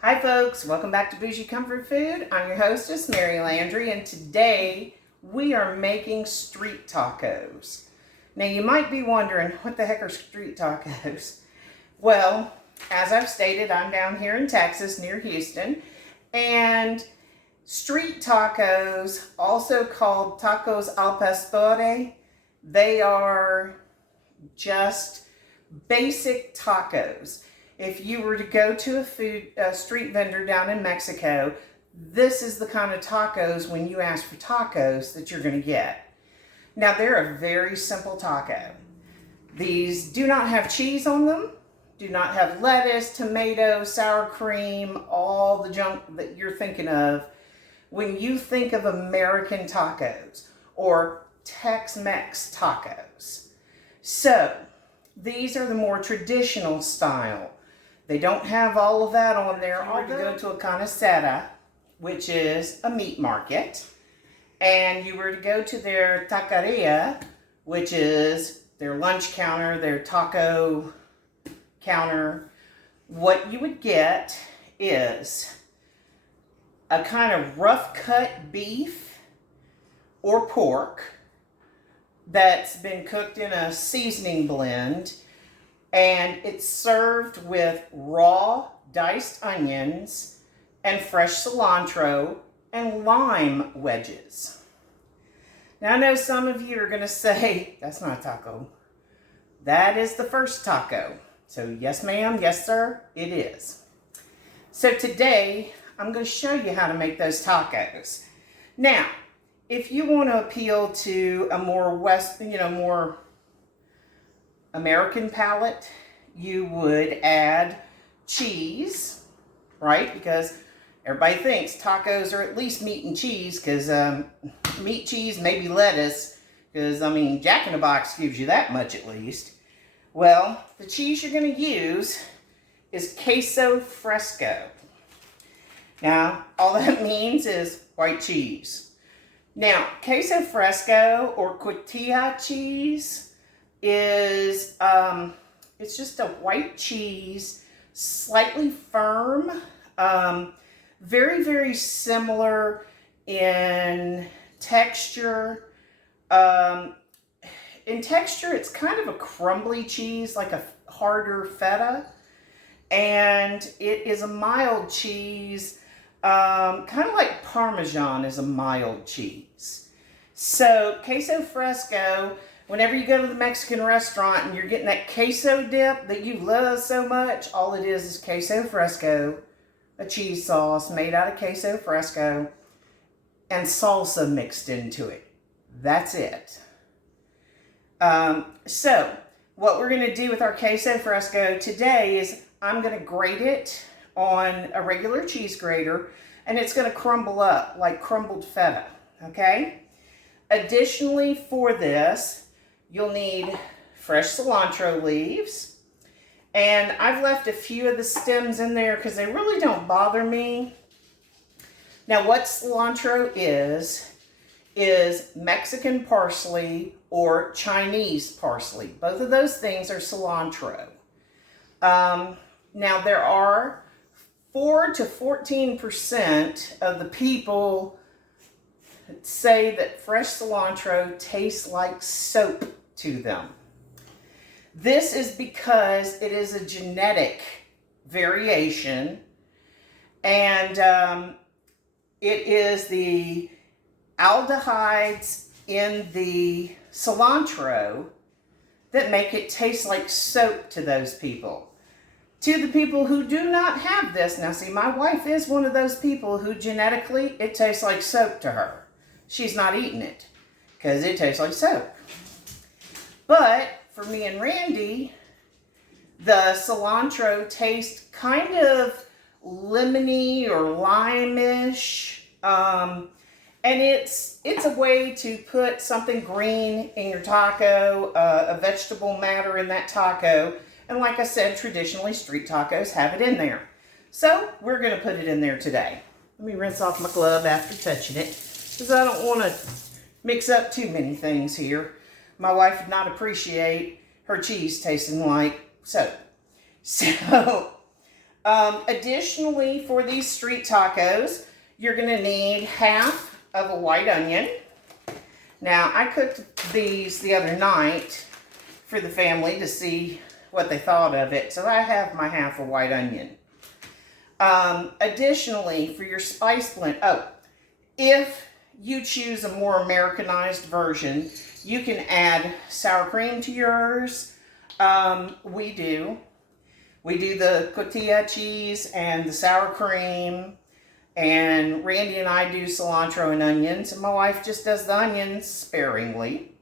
Hi folks, welcome back to Bougie Comfort Food. I'm your hostess, Mary Landry, and today we are making street tacos. Now you might be wondering, what the heck are street tacos? Well, as I've stated, I'm down here in Texas near Houston, and street tacos, also called tacos al pastor, they are just basic tacos. If you were to go to a street vendor down in Mexico, this is the kind of tacos, when you ask for tacos, that you're going to get. Now, they're a very simple taco. These do not have cheese on them, do not have lettuce, tomato, sour cream, all the junk that you're thinking of when you think of American tacos or Tex-Mex tacos. So, these are the more traditional style. They don't have all of that on there. Or you go to a carneceria, which is a meat market, and you were to go to their taqueria, which is their lunch counter, their taco counter, what you would get is a kind of rough cut beef or pork that's been cooked in a seasoning blend, and it's served with raw diced onions and fresh cilantro and lime wedges. Now I know some of you are going to say, that's not a taco. That is the first taco. So yes ma'am, yes sir, it is. So today I'm going to show you how to make those tacos. Now, if you want to appeal to a more more American palate, you would add cheese, right? Because everybody thinks tacos are at least meat and cheese, because meat, cheese, maybe lettuce, because I mean Jack in the Box gives you that much at least. Well, the cheese you're going to use is queso fresco. Now, all that means is white cheese. Now, queso fresco or tortilla cheese is it's just a white cheese, slightly firm, very, very similar in texture. It's kind of a crumbly cheese, like a harder feta, and it is a mild cheese, kind of like Parmesan is a mild cheese. So queso fresco, whenever you go to the Mexican restaurant and you're getting that queso dip that you love so much, all it is queso fresco, a cheese sauce made out of queso fresco, and salsa mixed into it. That's it. So, what we're going to do with our queso fresco today is I'm going to grate it on a regular cheese grater, and it's going to crumble up like crumbled feta, okay? Additionally, for this, you'll need fresh cilantro leaves, and I've left a few of the stems in there because they really don't bother me. Now, what cilantro is Mexican parsley or Chinese parsley. Both of those things are cilantro. Now, there are 4 to 14% of the people say that fresh cilantro tastes like soap to them. This is because it is a genetic variation, and it is the aldehydes in the cilantro that make it taste like soap to those people. To the people who do not have this, now see, my wife is one of those people who genetically it tastes like soap to her. She's not eating it because it tastes like soap. But for me and Randy, the cilantro tastes kind of lemony or lime-ish. And it's a way to put something green in your taco, a vegetable matter in that taco. And like I said, traditionally street tacos have it in there. So we're going to put it in there today. Let me rinse off my glove after touching it, because I don't want to mix up too many things here. My wife would not appreciate her cheese tasting like soap. So Additionally, for these street tacos, you're going to need half of a white onion. Now, I cooked these the other night for the family to see what they thought of it. So I have my half a white onion. Additionally, for your spice blend, if you choose a more Americanized version, you can add sour cream to yours. We do the tortilla cheese and the sour cream. And Randy and I do cilantro and onions. And my wife just does the onions sparingly.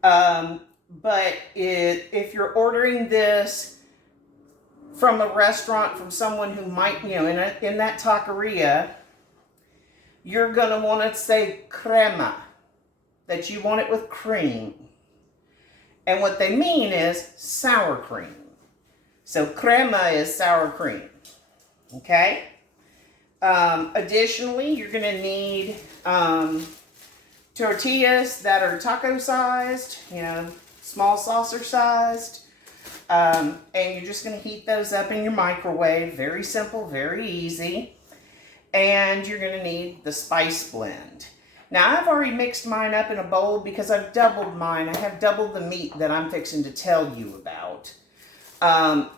But if you're ordering this from a restaurant, from someone who might, in that taqueria, you're going to want to say crema, that you want it with cream. And what they mean is sour cream. So crema is sour cream. Okay? Additionally, you're going to need tortillas that are taco sized, small saucer sized. And you're just going to heat those up in your microwave. Very simple, very easy. And you're going to need the spice blend. Now, I've already mixed mine up in a bowl because I've doubled mine. I have doubled the meat that I'm fixing to tell you about. I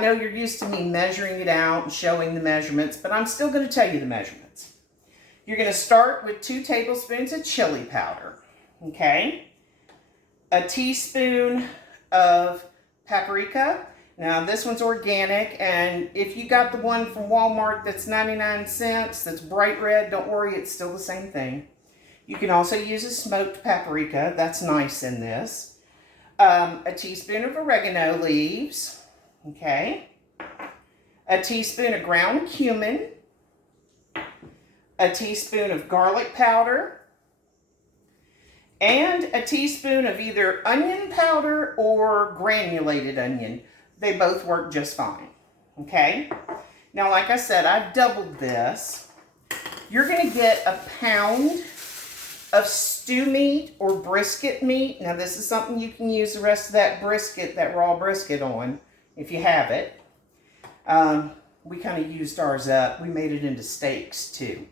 know you're used to me measuring it out and showing the measurements, but I'm still going to tell you the measurements. You're going to start with 2 tablespoons of chili powder, okay? A teaspoon of paprika. Now, this one's organic, and if you got the one from Walmart that's 99 cents, that's bright red, don't worry, it's still the same thing. You can also use a smoked paprika. That's nice in this. A teaspoon of oregano leaves, okay? A teaspoon of ground cumin. A teaspoon of garlic powder. And a teaspoon of either onion powder or granulated onion. They both work just fine, okay? Now, like I said, I've doubled this. You're going to get a pound of stew meat or brisket meat. Now, this is something you can use the rest of that brisket, that raw brisket on, if you have it. We kind of used ours up. We made it into steaks, too.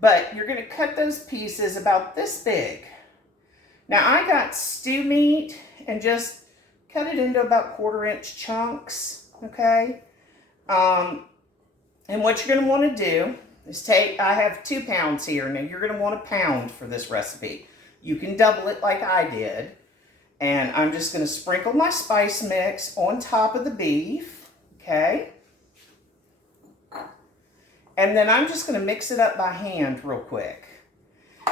But you're going to cut those pieces about this big. Now, I got stew meat and just cut it into about 1/4-inch chunks, okay? And what you're going to want to do is I have 2 pounds here. Now, you're going to want a pound for this recipe. You can double it like I did. And I'm just going to sprinkle my spice mix on top of the beef, okay? And then I'm just going to mix it up by hand real quick.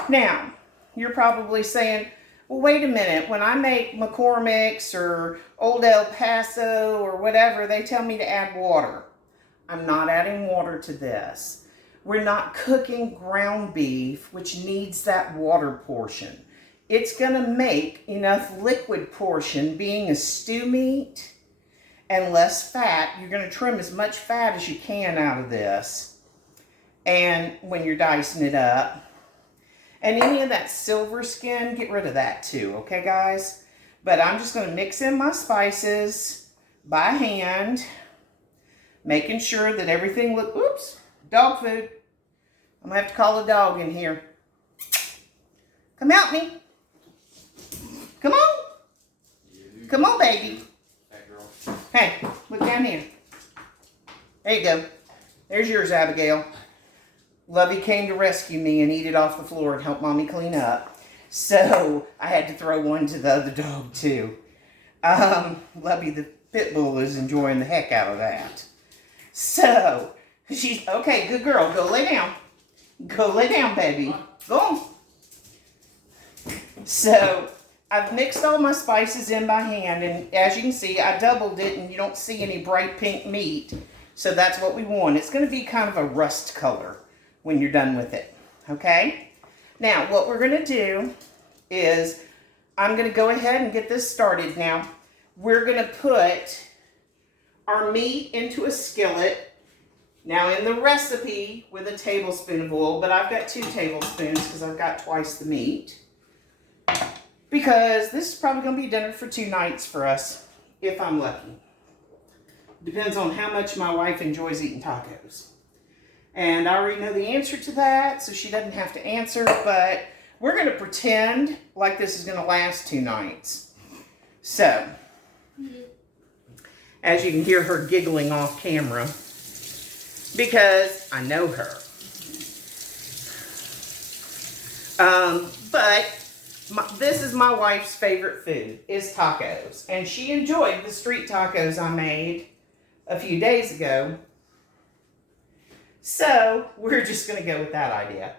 Now, you're probably saying, well, wait a minute. When I make McCormick's or Old El Paso or whatever, they tell me to add water. I'm not adding water to this. We're not cooking ground beef, which needs that water portion. It's going to make enough liquid portion, being a stew meat and less fat. You're going to trim as much fat as you can out of this. And when you're dicing it up. And any of that silver skin, get rid of that too, okay, guys? But I'm just going to mix in my spices by hand, making sure that everything oops, dog food. I'm going to have to call a dog in here. Come help me. Come on. Come on, baby. Hey, look down here. There you go. There's yours, Abigail. Lovey came to rescue me and eat it off the floor and help Mommy clean up. So I had to throw one to the other dog too. Lovey the pit bull is enjoying the heck out of that. So she's, okay, good girl. Go lay down. Go lay down, baby. Go on. So I've mixed all my spices in by hand. And as you can see, I doubled it and you don't see any bright pink meat. So that's what we want. It's going to be kind of a rust color when you're done with it, okay? Now, what we're going to do is I'm going to go ahead and get this started now. We're going to put our meat into a skillet. Now, in the recipe, with a tablespoon of oil, but I've got 2 tablespoons because I've got twice the meat. Because this is probably going to be dinner for 2 nights for us, if I'm lucky. Depends on how much my wife enjoys eating tacos. And I already know the answer to that, so she doesn't have to answer, but we're going to pretend like this is going to last 2 nights. So, as you can hear her giggling off camera, because I know her. But this is my wife's favorite food, is tacos. And she enjoyed the street tacos I made a few days ago. So, we're just going to go with that idea.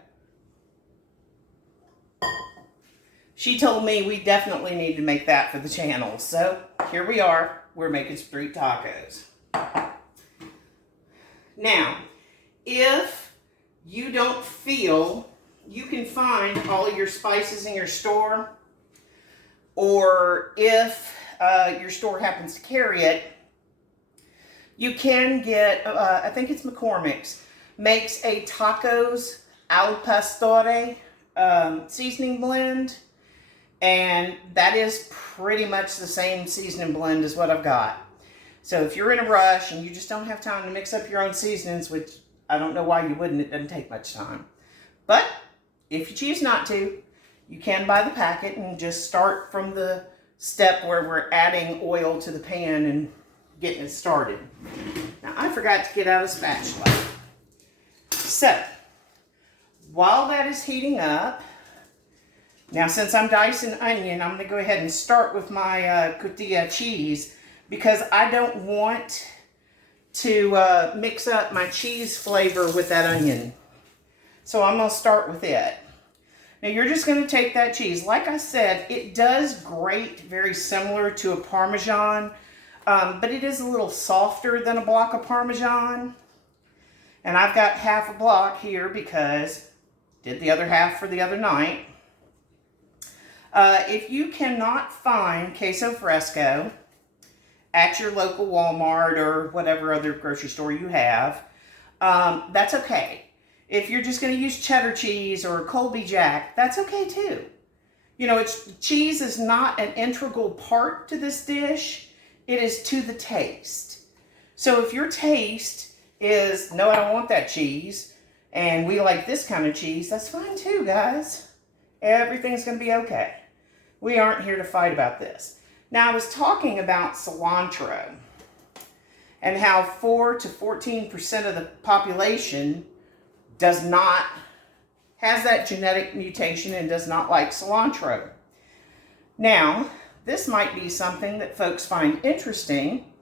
She told me we definitely need to make that for the channel. So, here we are. We're making street tacos. Now, if you don't feel you can find all of your spices in your store, or if your store happens to carry it, you can get, I think it's McCormick's, makes a tacos al Pastore seasoning blend. And that is pretty much the same seasoning blend as what I've got. So if you're in a rush and you just don't have time to mix up your own seasonings, which I don't know why you wouldn't, it doesn't take much time. But if you choose not to, you can buy the packet and just start from the step where we're adding oil to the pan and getting it started. Now, I forgot to get out a spatula. So, while that is heating up, now since I'm dicing onion, I'm going to go ahead and start with my tortilla cheese, because I don't want to mix up my cheese flavor with that onion. So I'm going to start with it. Now you're just going to take that cheese. Like I said, it does grate very similar to a Parmesan, but it is a little softer than a block of Parmesan. And I've got half a block here because did the other half for the other night. If you cannot find queso fresco at your local Walmart or whatever other grocery store you have, that's okay. If you're just going to use cheddar cheese or Colby Jack, that's okay too. You know, cheese is not an integral part to this dish. It is to the taste. So if your taste is, no, I don't want that cheese, and we like this kind of cheese, that's fine too, guys. Everything's going to be okay. We aren't here to fight about this. Now, I was talking about cilantro and how 4 to 14% of the population has that genetic mutation and does not like cilantro. Now, this might be something that folks find interesting,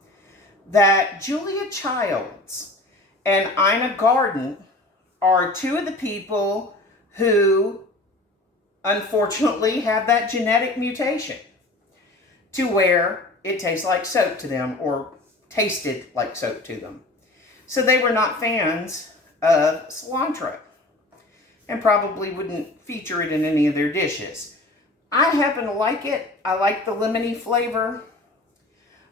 that Julia Childs and Ina Garden are 2 of the people who unfortunately have that genetic mutation to where it tastes like soap to them, or tasted like soap to them. So they were not fans of cilantro and probably wouldn't feature it in any of their dishes. I happen to like it. I like the lemony flavor.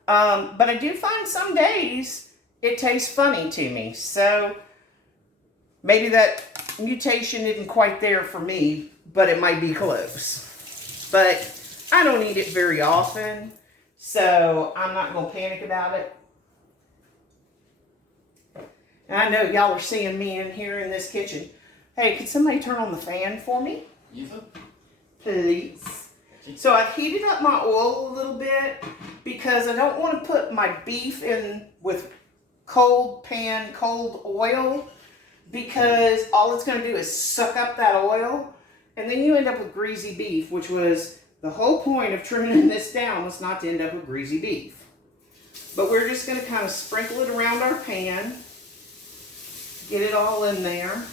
But I do find some days it tastes funny to me. So maybe that mutation isn't quite there for me, but it might be close. But I don't eat it very often, so I'm not going to panic about it. And I know y'all are seeing me in here in this kitchen. Hey, could somebody turn on the fan for me? Yes. Please. So I've heated up my oil a little bit because I don't want to put my beef in with cold pan, cold oil, because all it's going to do is suck up that oil, and then you end up with greasy beef, which was the whole point of trimming this down, was not to end up with greasy beef. But we're just going to kind of sprinkle it around our pan, get it all in there.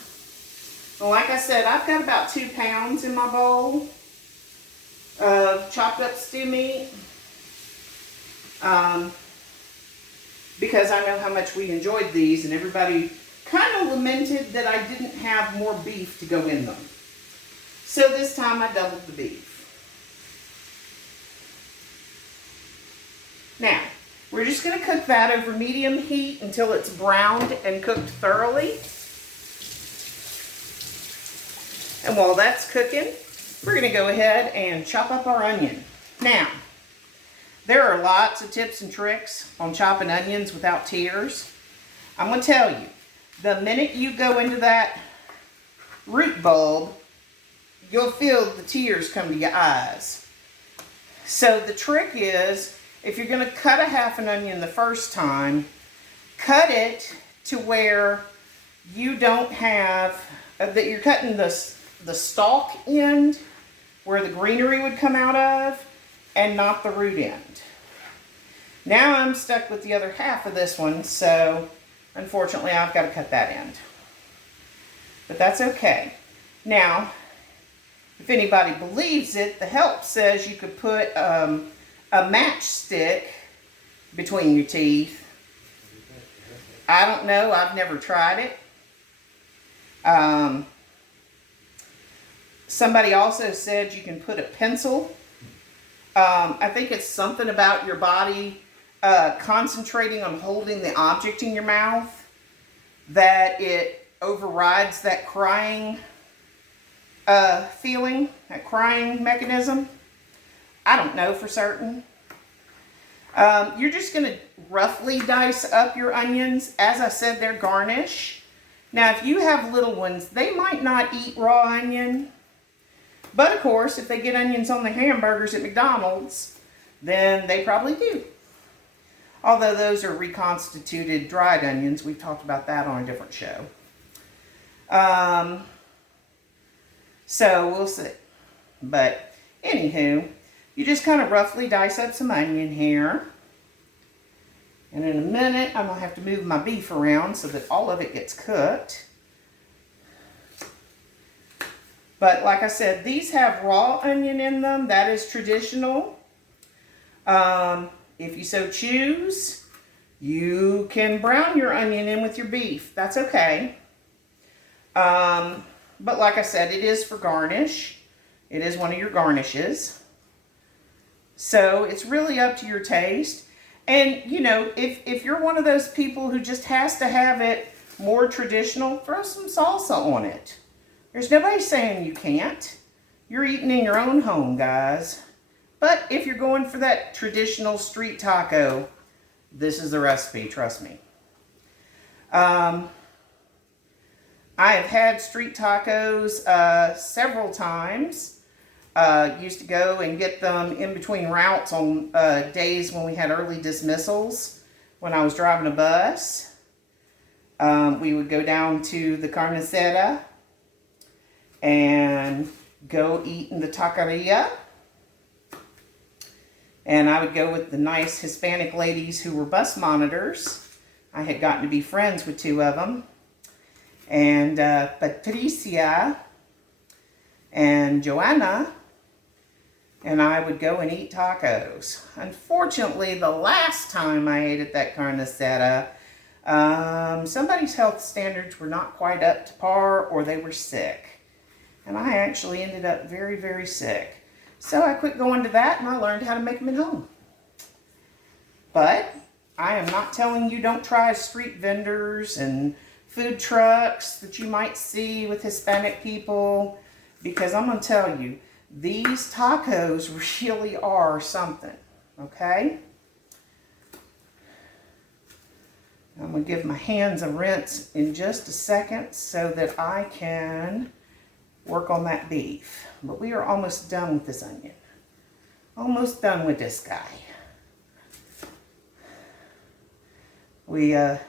Well, like I said, I've got about 2 pounds in my bowl of chopped up stew meat, because I know how much we enjoyed these, and everybody kind of lamented that I didn't have more beef to go in them. So this time I doubled the beef. Now, we're just going to cook that over medium heat until it's browned and cooked thoroughly. And while that's cooking, we're going to go ahead and chop up our onion. Now, There are lots of tips and tricks on chopping onions without tears. I'm going to tell you, the minute you go into that root bulb, you'll feel the tears come to your eyes. So the trick is, if you're going to cut a half an onion the first time, cut it to where you don't have, that you're cutting the stalk end, where the greenery would come out of, and not the root end. Now I'm stuck with the other half of this one, so unfortunately I've got to cut that end. But that's okay. Now, if anybody believes it, the help says you could put a matchstick between your teeth. I don't know. I've never tried it. Somebody also said you can put a pencil. I think it's something about your body concentrating on holding the object in your mouth that it overrides that crying feeling, that crying mechanism. I don't know for certain. You're just going to roughly dice up your onions. As I said, they're garnish. Now, if you have little ones, they might not eat raw onion. But, of course, if they get onions on their hamburgers at McDonald's, then they probably do. Although those are reconstituted dried onions. We've talked about that on a different show. So, we'll see. But, anywho, you just kind of roughly dice up some onion here. And in a minute, I'm going to have to move my beef around so that all of it gets cooked. But like I said, these have raw onion in them. That is traditional. If you so choose, you can brown your onion in with your beef. That's okay. But like I said, it is for garnish. It is one of your garnishes. So it's really up to your taste. And, you know, if you're one of those people who just has to have it more traditional, throw some salsa on it. There's nobody saying you can't. You're eating in your own home, guys. But if you're going for that traditional street taco, this is the recipe, trust me. I have had street tacos several times. Used to go and get them in between routes on days when we had early dismissals. When I was driving a bus, we would go down to the carneceria and go eat in the taqueria. And I would go with the nice Hispanic ladies who were bus monitors. I had gotten to be friends with two of them. And Patricia and Joanna. And I would go and eat tacos. Unfortunately, the last time I ate at that carneceria, somebody's health standards were not quite up to par, or they were sick. And I actually ended up very, very sick. So I quit going to that, and I learned how to make them at home. But I am not telling you don't try street vendors and food trucks that you might see with Hispanic people, because I'm going to tell you, these tacos really are something, okay? I'm going to give my hands a rinse in just a second so that I can work on that beef. But we are almost done with this onion. Almost done with this guy. We have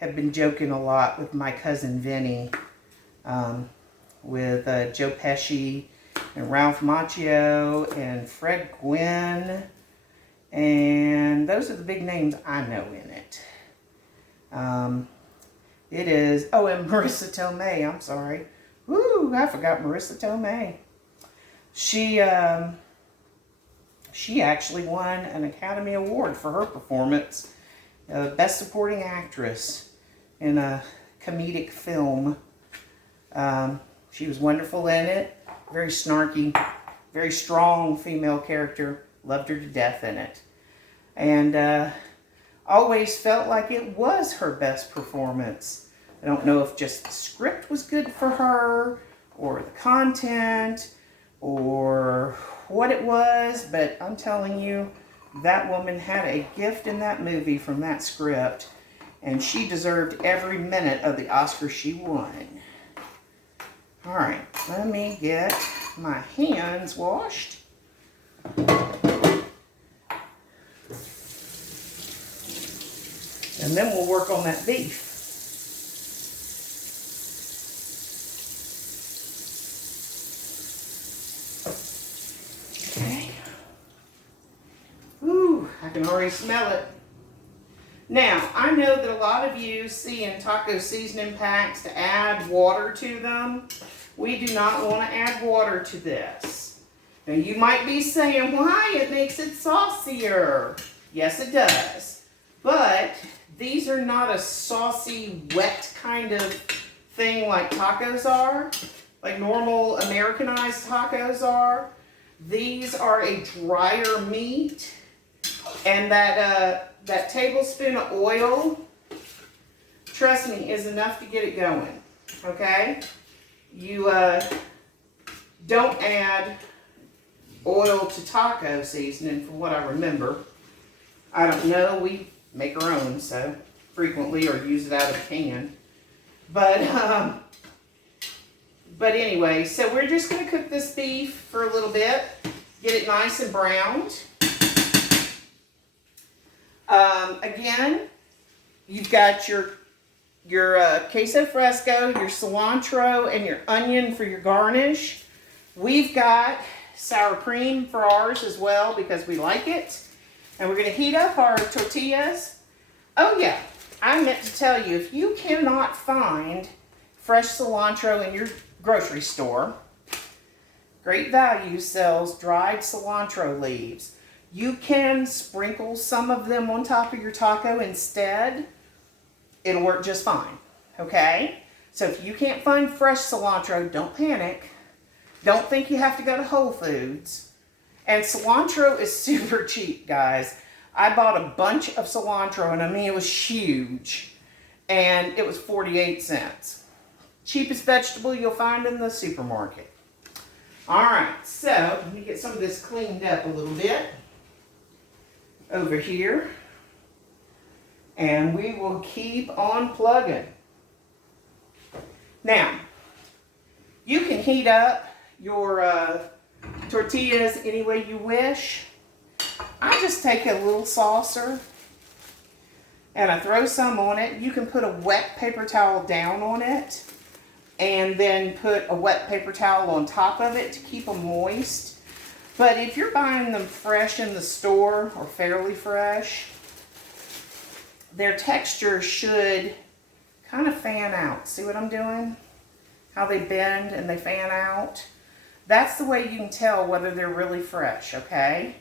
been joking a lot with my cousin Vinny, with Joe Pesci and Ralph Macchio and Fred Gwynn. And those are the big names I know in it. It is, oh, and Marissa Tomei, I'm sorry. Woo, I forgot Marissa Tomei. She actually won an Academy Award for her performance. Best Supporting Actress in a comedic film. She was wonderful in it. Very snarky, very strong female character. Loved her to death in it. And always felt like it was her best performance. I don't know if just the script was good for her, or the content, or what it was, but I'm telling you, That woman had a gift in that movie from that script, and she deserved every minute of the Oscar she won. All right, let me get my hands washed. And then we'll work on that beef. Okay. Ooh, I can already smell it. Now, I know that a lot of you see in taco seasoning packs to add water to them. We do not want to add water to this. Now, you might be saying, why? It makes it saucier. Yes, it does. But these are not a saucy, wet kind of thing like tacos are, like normal Americanized tacos are. These are a drier meat, and that tablespoon of oil, trust me, is enough to get it going, okay? You don't add oil to taco seasoning from what I remember. I don't know, we make our own, so frequently, or use it out of a can. But anyway, so we're just going to cook this beef for a little bit, get it nice and browned. Again, you've got your queso fresco, your cilantro, and your onion for your garnish. We've got sour cream for ours as well because we like it. And we're going to heat up our tortillas. Oh yeah, I meant to tell you, if you cannot find fresh cilantro in your grocery store, Great Value sells dried cilantro leaves. You can sprinkle some of them on top of your taco instead. It'll work just fine, okay? So if you can't find fresh cilantro, don't panic. Don't think you have to go to Whole Foods. And cilantro is super cheap, guys. I bought a bunch of cilantro, and I mean, it was huge. And it was 48 cents. Cheapest vegetable you'll find in the supermarket. All right, so let me get some of this cleaned up a little bit over here. And we will keep on plugging. Now, you can heat up your tortillas any way you wish. I just take a little saucer and I throw some on it. You can put a wet paper towel down on it and then put a wet paper towel on top of it to keep them moist. But if you're buying them fresh in the store or fairly fresh, their texture should kind of fan out. See what I'm doing? How they bend and they fan out. That's the way you can tell whether they're really fresh, okay?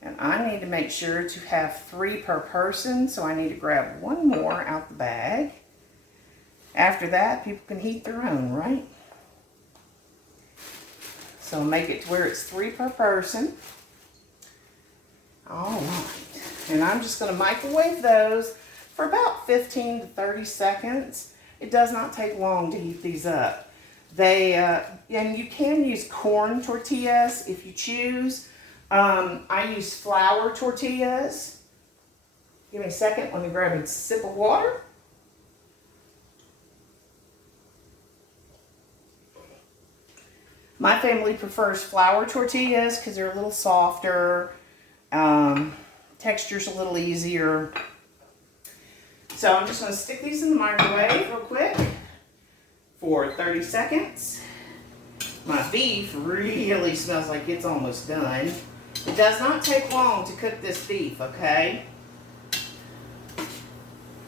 And I need to make sure to have 3 per person, so I need to grab 1 more out the bag. After that, people can heat their own, right? So make it to where it's 3 per person. All right. And I'm just going to microwave those for about 15 to 30 seconds. It does not take long to heat these up. And you can use corn tortillas if you choose. I use flour tortillas. Give me a second. Let me grab a sip of water. My family prefers flour tortillas because they're a little softer. Texture's a little easier. So I'm just going to stick these in the microwave real quick for 30 seconds. My beef really smells like it's almost done. It does not take long to cook this beef, okay?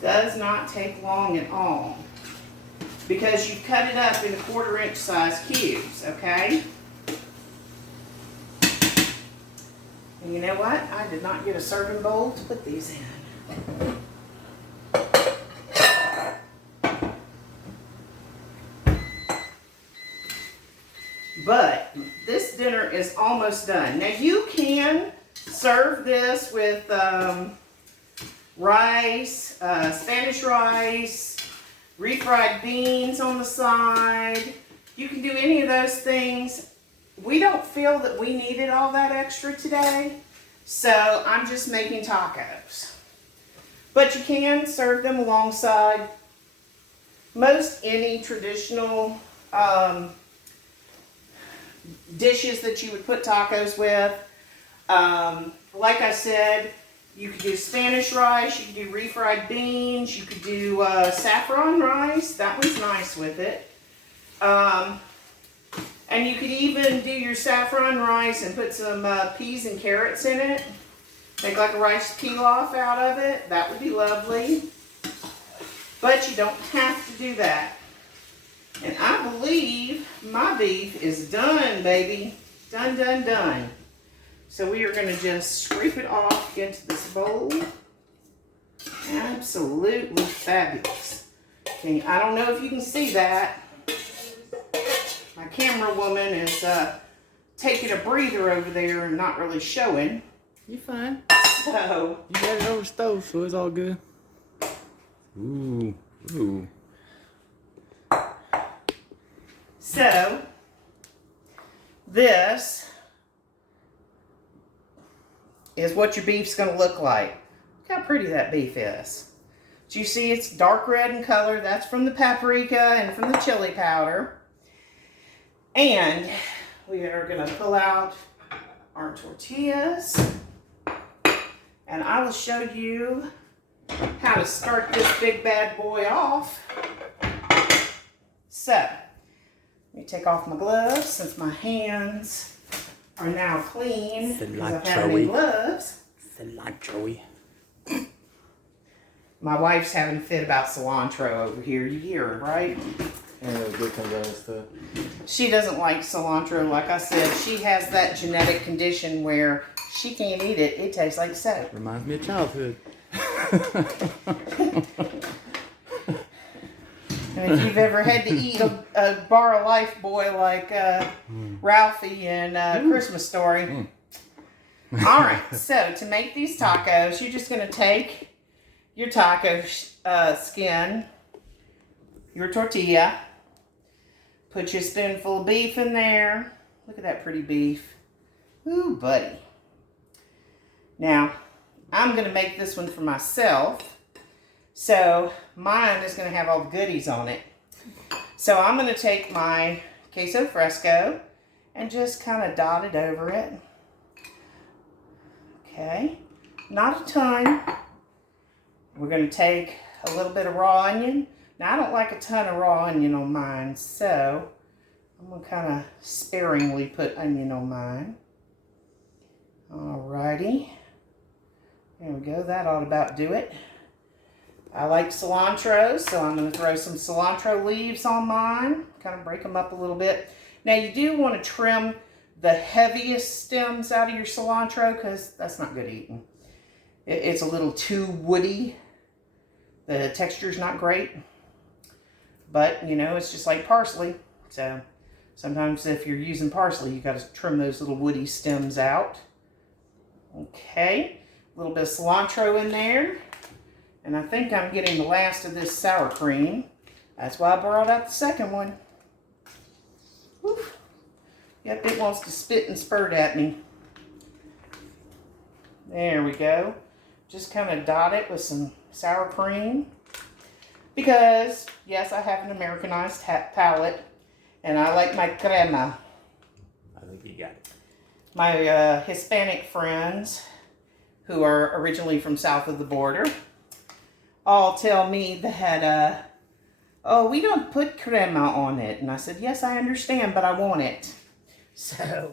Does not take long at all. Because you cut it up in 1/4 inch size cubes, okay? And you know what? I did not get a serving bowl to put these in. But this dinner is almost done. Now you can serve this with rice, Spanish rice, refried beans on the side. You can do any of those things. We don't feel that we needed all that extra today, So I'm just making tacos. But you can serve them alongside most any traditional dishes that you would put tacos with. Like I said, you could do Spanish rice, you could do refried beans, you could do saffron rice. That one's nice with it. And you could even do your saffron rice and put some peas and carrots in it. Make like a rice pilaf out of it. That would be lovely. But you don't have to do that. And I believe my beef is done, baby. Done, done, done. So we are going to just scrape it off into this bowl. Absolutely fabulous. Okay, I don't know if you can see that. My camera woman is taking a breather over there and not really showing. You fine. So you got it over the stove, so it's all good. Ooh, ooh. So this is what your beef's going to look like. Look how pretty that beef is. Do you see it's dark red in color? That's from the paprika and from the chili powder. And we are going to pull out our tortillas. And I will show you how to start this big bad boy off. So, let me take off my gloves since my hands are now clean because I've had any gloves. Cilantro-y. My wife's having a fit about cilantro over here. You hear her, right? And it good comes out and stuff. She doesn't like cilantro. Like I said, she has that genetic condition where she can't eat it. It tastes like soap. Reminds me of childhood. And if you've ever had to eat a bar of life boy like Ralphie in Christmas Story. All right, so to make these tacos, you're just going to take your taco skin, your tortilla, put your spoonful of beef in there. Look at that pretty beef. Ooh, buddy. Now, I'm going to make this one for myself. So, mine is going to have all the goodies on it. So, I'm going to take my queso fresco and just kind of dot it over it. Okay. Not a ton. We're going to take a little bit of raw onion. Now, I don't like a ton of raw onion on mine, so I'm going to kind of sparingly put onion on mine. Alrighty. There we go. That ought to about do it. I like cilantro, so I'm going to throw some cilantro leaves on mine. Kind of break them up a little bit. Now, you do want to trim the heaviest stems out of your cilantro because that's not good eating. It's a little too woody. The texture's not great. But, you know, it's just like parsley. So, sometimes if you're using parsley, you got to trim those little woody stems out. Okay. A little bit of cilantro in there. And I think I'm getting the last of this sour cream. That's why I brought out the second one. Whew. Yep, it wants to spit and spurt at me. There we go. Just kind of dot it with some sour cream. Because, yes, I have an Americanized palate. And I like my crema. I think you got it. My Hispanic friends, who are originally from south of the border, all tell me that, oh, we don't put crema on it. And I said, yes, I understand, but I want it. So,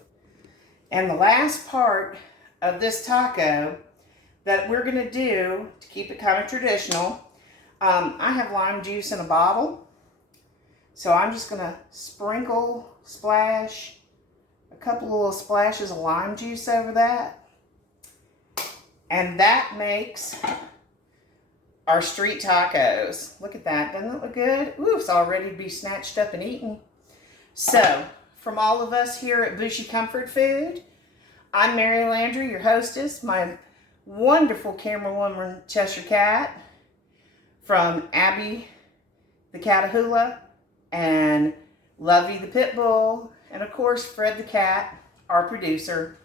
and the last part of this taco that we're going to do, to keep it kind of traditional, I have lime juice in a bottle. So I'm just going to sprinkle, splash, a couple little splashes of lime juice over that. And that makes our street tacos. Look at that. Doesn't it look good? Ooh, it's all ready to be snatched up and eaten. So, from all of us here at Bushy Comfort Food, I'm Mary Landry, your hostess. My wonderful camerawoman, Cheshire Cat, from Abby, the Catahoula, and Lovey, the Pit Bull, and of course, Fred the Cat, our producer.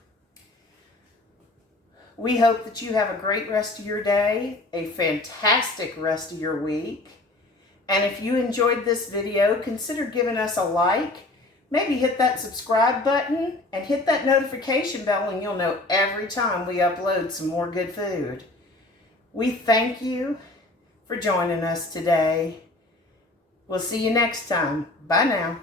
We hope that you have a great rest of your day, a fantastic rest of your week. And if you enjoyed this video, consider giving us a like. Maybe hit that subscribe button and hit that notification bell, and you'll know every time we upload some more good food. We thank you for joining us today. We'll see you next time. Bye now.